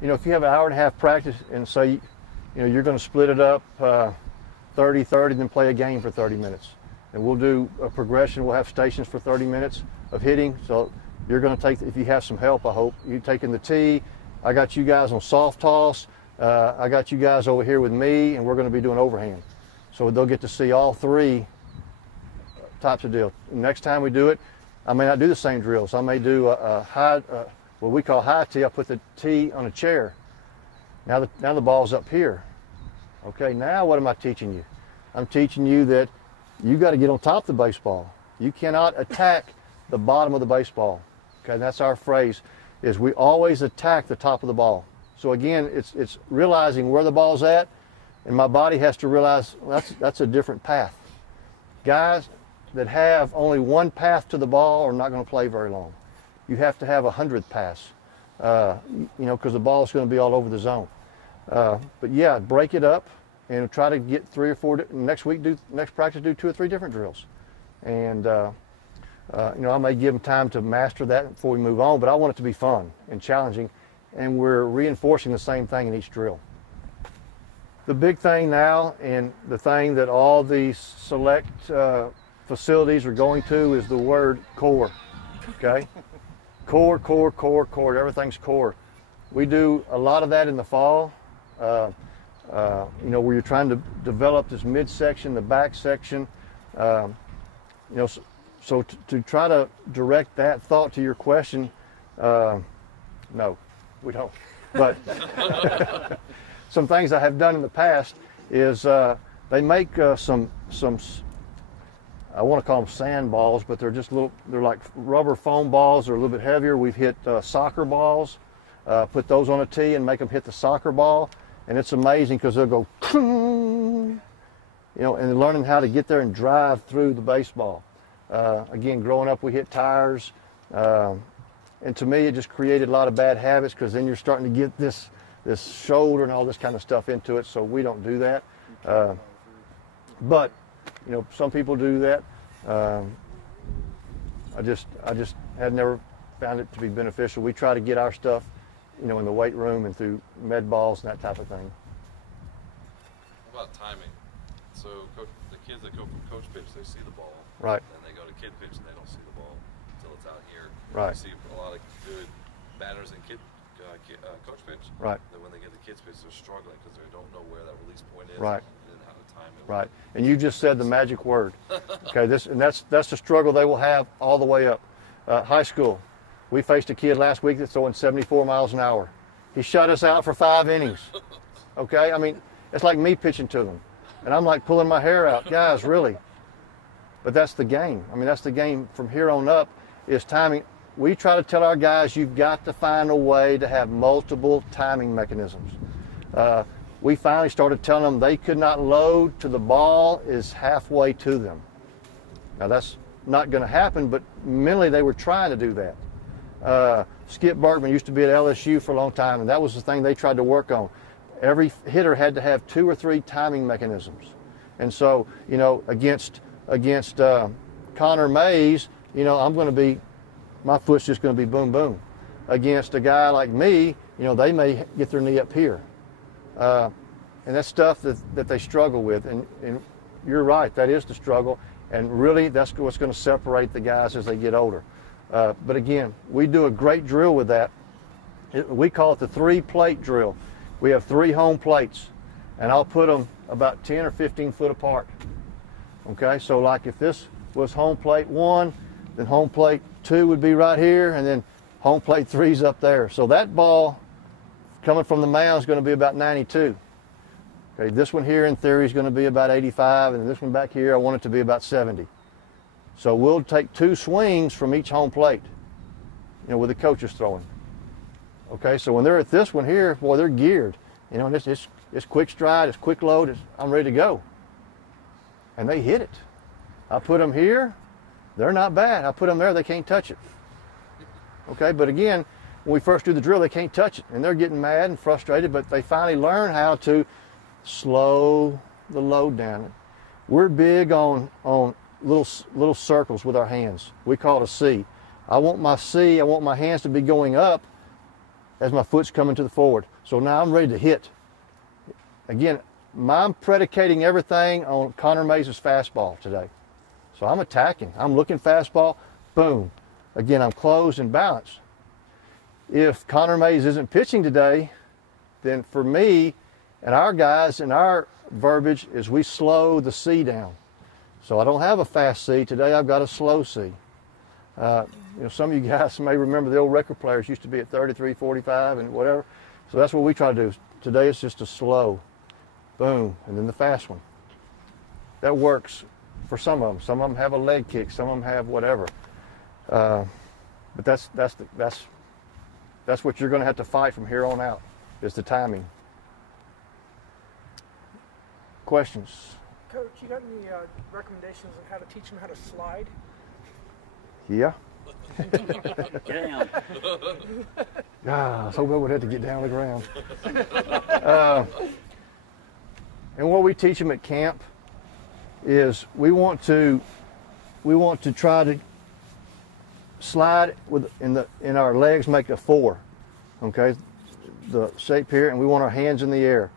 you know, if you have an hour and a half practice and say, you know, you're going to split it up 30-30, then play a game for 30 minutes. And we'll do a progression. We'll have stations for 30 minutes of hitting. So you're going to take, if you have some help, I hope, you taking the tee. I got you guys on soft toss. I got you guys over here with me, and we're going to be doing overhand. So they'll get to see all three types of deal. Next time we do it, I may not do the same drills. I may do a high, what we call high tee. I'll put the tee on a chair. Now the ball's up here. Okay, now what am I teaching you? I'm teaching you that you got to get on top of the baseball. You cannot attack the bottom of the baseball. Okay, that's our phrase, is we always attack the top of the ball. So again, it's realizing where the ball's at, and my body has to realize, well, that's a different path. Guys that have only one path to the ball are not going to play very long. You have to have 100th pass, you know, because the ball's going to be all over the zone. But yeah, break it up and try to get 3 or 4. Next practice, do 2 or 3 different drills. And you know, I may give them time to master that before we move on, but I want it to be fun and challenging, and we're reinforcing the same thing in each drill. The big thing now, and the thing that all these select facilities are going to, is the word core, okay? Core, core, core, core, everything's core. We do a lot of that in the fall, you know, where you're trying to develop this midsection, the back section, you know, so to try to direct that thought to your question, no, we don't. But some things I have done in the past is they make some I want to call them sand balls, but they're just little, they're like rubber foam balls. They're a little bit heavier. We've hit soccer balls, put those on a tee and make them hit the soccer ball. And it's amazing because they'll go, you know, and learning how to get there and drive through the baseball. Again, growing up, we hit tires. And to me, it just created a lot of bad habits, because then you're starting to get this shoulder and all this kind of stuff into it. So we don't do that. But you know, some people do that. I just had never found it to be beneficial. We try to get our stuff, you know, in the weight room and through med balls and that type of thing. What about timing? So the kids that go from coach pitch, they see the ball. Right. And they go to kid pitch and they don't see the ball until it's out here. Right. You see a lot of good batters in coach pitch. Right. Then when they get to kids pitch, they're struggling because they don't know where that release point is. Right. And how to time it. Right. And you just said the magic word. Okay. That's the struggle they will have all the way up. High school. We faced a kid last week that's throwing 74 miles an hour. He shut us out for 5 innings. Okay. I mean, it's like me pitching to them, and I'm like pulling my hair out. Guys, really? But that's the game. I mean, that's the game from here on up, is timing. We try to tell our guys, you've got to find a way to have multiple timing mechanisms. We finally started telling them they could not load till the ball is halfway to them. Now, that's not going to happen, but mentally they were trying to do that. Skip Bergman used to be at LSU for a long time, and that was the thing they tried to work on. Every hitter had to have 2 or 3 timing mechanisms. And so, you know, against Connor Mays, you know, I'm going to be, my foot's just going to be boom, boom. Against a guy like me, you know, they may get their knee up here. And that's stuff that they struggle with. And you're right, that is the struggle. And really, that's what's going to separate the guys as they get older. But again, we do a great drill with that. We call it the 3-plate drill. We have 3 home plates, and I'll put them about 10 or 15 foot apart. Okay, so like if this was home plate 1, then home plate 2 would be right here, and then home plate 3 is up there. So that ball coming from the mound is going to be about 92. Okay, this one here in theory is going to be about 85, and this one back here I want it to be about 70. So we'll take 2 swings from each home plate, you know, with the coaches throwing. Okay, so when they're at this one here, boy, they're geared. You know, and it's quick stride, it's quick load, I'm ready to go. And they hit it. I put them here, they're not bad. I put them there, they can't touch it. Okay, but again, when we first do the drill, they can't touch it. And they're getting mad and frustrated, but they finally learn how to slow the load down. We're big on little circles with our hands. We call it a C. I want my C, I want my hands to be going up as my foot's coming to the forward. So now I'm ready to hit. Again, I'm predicating everything on Connor Mays' fastball today. So I'm attacking. I'm looking fastball, boom. Again, I'm closed and balanced. If Connor Mays isn't pitching today, then for me and our guys and our verbiage is we slow the C down. So I don't have a fast C. Today I've got a slow C. Some of you guys may remember the old record players used to be at 33, 45 and whatever. So that's what we try to do. Today it's just a slow, boom, and then the fast one. That works for some of them. Some of them have a leg kick. Some of them have whatever. But that's what you're going to have to fight from here on out, is the timing. Questions? Coach, you got any recommendations on how to teach them how to slide? Yeah. Get down. I was hoping I would have to get down on the ground. And what we teach them at camp is we want to try to slide in our legs, make a 4, okay, the shape here, and we want our hands in the air.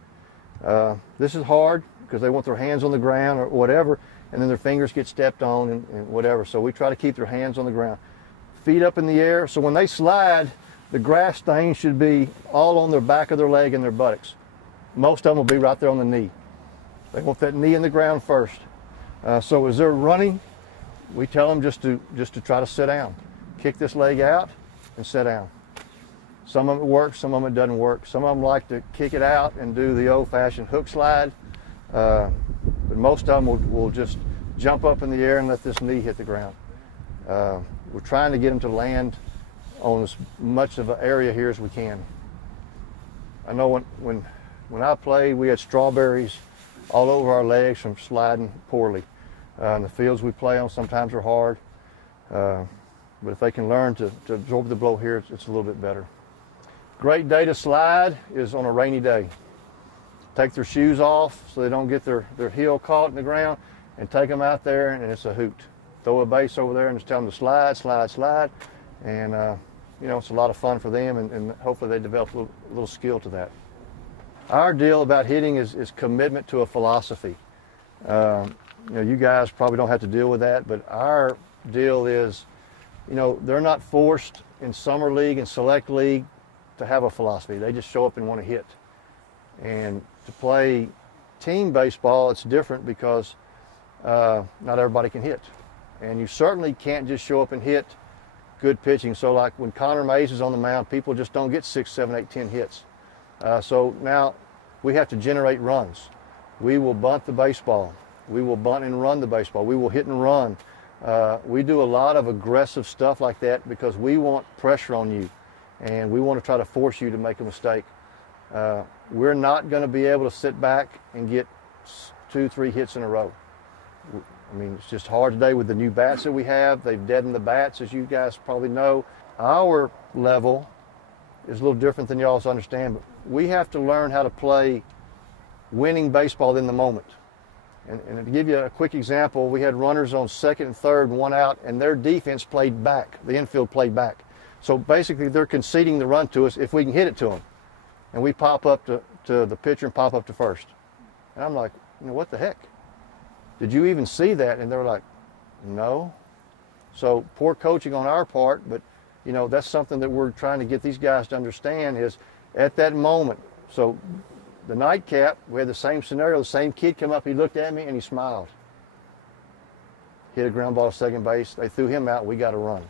This is hard because they want their hands on the ground or whatever, and then their fingers get stepped on and whatever. So we try to keep their hands on the ground, feet up in the air. So when they slide, the grass stain should be all on their back of their leg and their buttocks. Most of them will be right there on the knee. They want that knee in the ground first. So as they're running, we tell them just to try to sit down. Kick this leg out and sit down. Some of it works, some of it doesn't work. Some of them like to kick it out and do the old-fashioned hook slide. But most of them will just jump up in the air and let this knee hit the ground. We're trying to get them to land on as much of an area here as we can. I know when I played, we had strawberries all over our legs from sliding poorly. And the fields we play on sometimes are hard. But if they can learn to absorb the blow here, it's a little bit better. Great day to slide is on a rainy day. Take their shoes off so they don't get their heel caught in the ground, and take them out there, and it's a hoot. Throw a base over there and just tell them to slide, slide, slide. And, it's a lot of fun for them, and hopefully they develop a little skill to that. Our deal about hitting is commitment to a philosophy. You guys probably don't have to deal with that, but our deal is, they're not forced in summer league and select league to have a philosophy. They just show up and want to hit. And to play team baseball, it's different because not everybody can hit. And you certainly can't just show up and hit good pitching. So like when Connor Mays is on the mound, people just don't get 6, 7, 8, 10 hits. So now we have to generate runs. We will bunt the baseball. We will bunt and run the baseball. We will hit and run. We do a lot of aggressive stuff like that because we want pressure on you, and we want to try to force you to make a mistake. We're not going to be able to sit back and get 2, 3 hits in a row. I mean, it's just hard today with the new bats that we have. They've deadened the bats, as you guys probably know. Our level is a little different than y'all's understand, but we have to learn how to play winning baseball in the moment. And to give you a quick example, we had runners on second and third, 1 out, and their defense played back. The infield played back. So basically, they're conceding the run to us if we can hit it to them. And we pop up to the pitcher and pop up to first. And I'm like, what the heck? Did you even see that? And they're like, no. So poor coaching on our part, but that's something that we're trying to get these guys to understand is at that moment. So the nightcap, we had the same scenario. The same kid come up, he looked at me and he smiled. Hit a ground ball to second base. They threw him out. We got to run.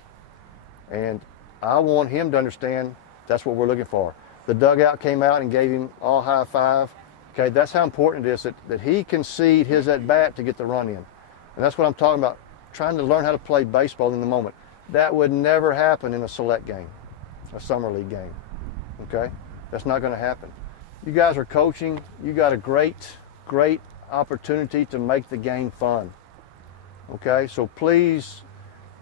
And I want him to understand that's what we're looking for. The dugout came out and gave him all high five. Okay, that's how important it is that he concede his at-bat to get the run in. And that's what I'm talking about, trying to learn how to play baseball in the moment. That would never happen in a select game, a summer league game. Okay? That's not going to happen. You guys are coaching. You got a great, great opportunity to make the game fun. Okay? So please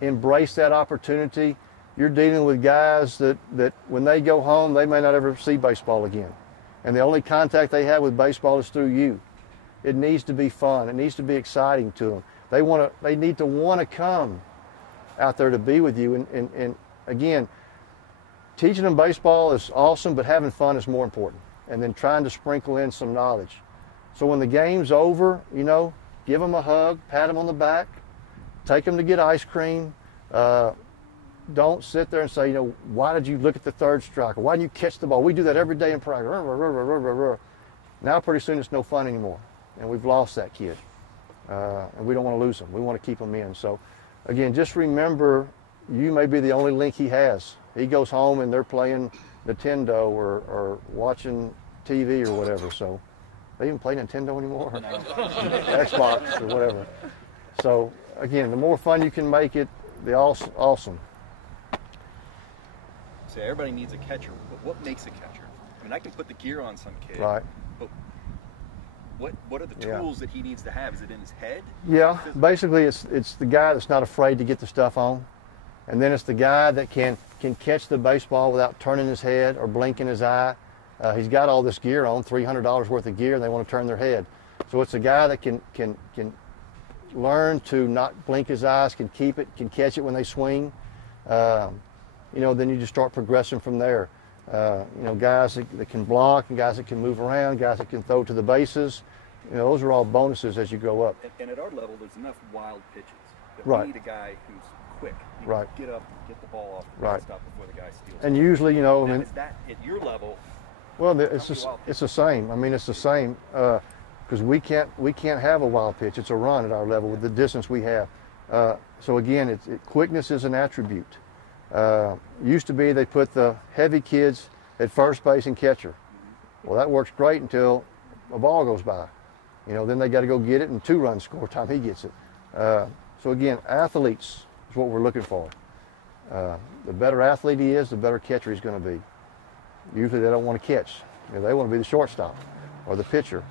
embrace that opportunity. You're dealing with guys that when they go home, they may not ever see baseball again. And the only contact they have with baseball is through you. It needs to be fun. It needs to be exciting to them. They need to want to come out there to be with you. And again, teaching them baseball is awesome, but having fun is more important. And then trying to sprinkle in some knowledge. So when the game's over, you know, give them a hug, pat them on the back, take them to get ice cream. Don't sit there and say, you know, why did you look at the third strike? Or why didn't you catch the ball? We do that every day in practice. Now pretty soon it's no fun anymore. And we've lost that kid. And we don't want to lose them. We want to keep them in. So, again, just remember, you may be the only link he has. He goes home and they're playing Nintendo or watching TV or whatever. So, they even play Nintendo anymore? Xbox or whatever. So, again, the more fun you can make it, the awesome. So everybody needs a catcher, but what makes a catcher? I mean, I can put the gear on some kid. Right. But what are the tools that he needs to have? Is it in his head? Yeah, basically it's the guy that's not afraid to get the stuff on. And then it's the guy that can catch the baseball without turning his head or blinking his eye. He's got all this gear on, $300 worth of gear, and they want to turn their head. So it's a guy that can learn to not blink his eyes, can keep it, can catch it when they swing. You know, then you just start progressing from there. You know, guys that can block and guys that can move around, guys that can throw to the bases. You know, those are all bonuses as you go up. And at our level, there's enough wild pitches that Right. we need a guy who's quick. He Right. can get up, get the ball off the Right. stop before the guy steals. And usually, you know, I Now, mean, is that at your level? well, many it's wild the same. I mean, it's the same because we can't have a wild pitch. It's a run at our level with the distance we have. So again, quickness is an attribute. Used to be they put the heavy kids at first base and catcher. Well, that works great until a ball goes by. You know, then they got to go get it and 2-run score time he gets it. So again, athletes is what we're looking for. The better athlete he is, the better catcher he's going to be. Usually they don't want to catch. You know, they want to be the shortstop or the pitcher.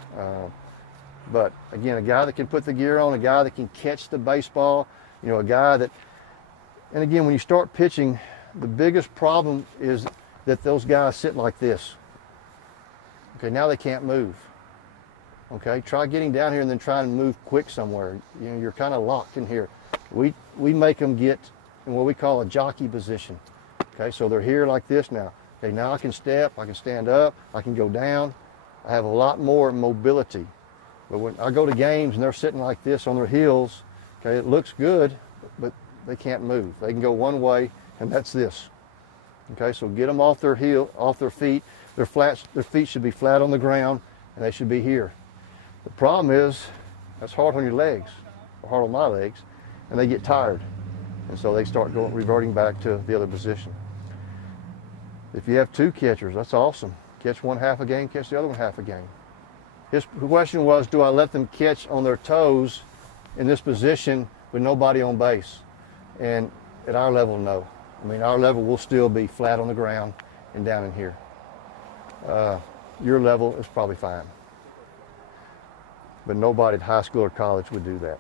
But again, a guy that can put the gear on, a guy that can catch the baseball, you know, a guy that, and again, when you start pitching, the biggest problem is that those guys sit like this. Okay, now they can't move. Okay, try getting down here and then try and move quick somewhere. You know, you're kind of locked in here. We make them get in what we call a jockey position. Okay, so they're here like this now. Okay, now I can step, I can stand up, I can go down. I have a lot more mobility. But when I go to games and they're sitting like this on their heels, okay, it looks good, but they can't move. They can go one way, and that's this. Okay, so get them off their feet. Their feet should be flat on the ground, and they should be here. The problem is, that's hard on your legs, or hard on my legs, and they get tired. And so they start reverting back to the other position. If you have 2 catchers, that's awesome. Catch one half a game, catch the other one half a game. His question was, do I let them catch on their toes in this position with nobody on base? And at our level, no. I mean, our level will still be flat on the ground and down in here. Your level is probably fine. But nobody at high school or college would do that.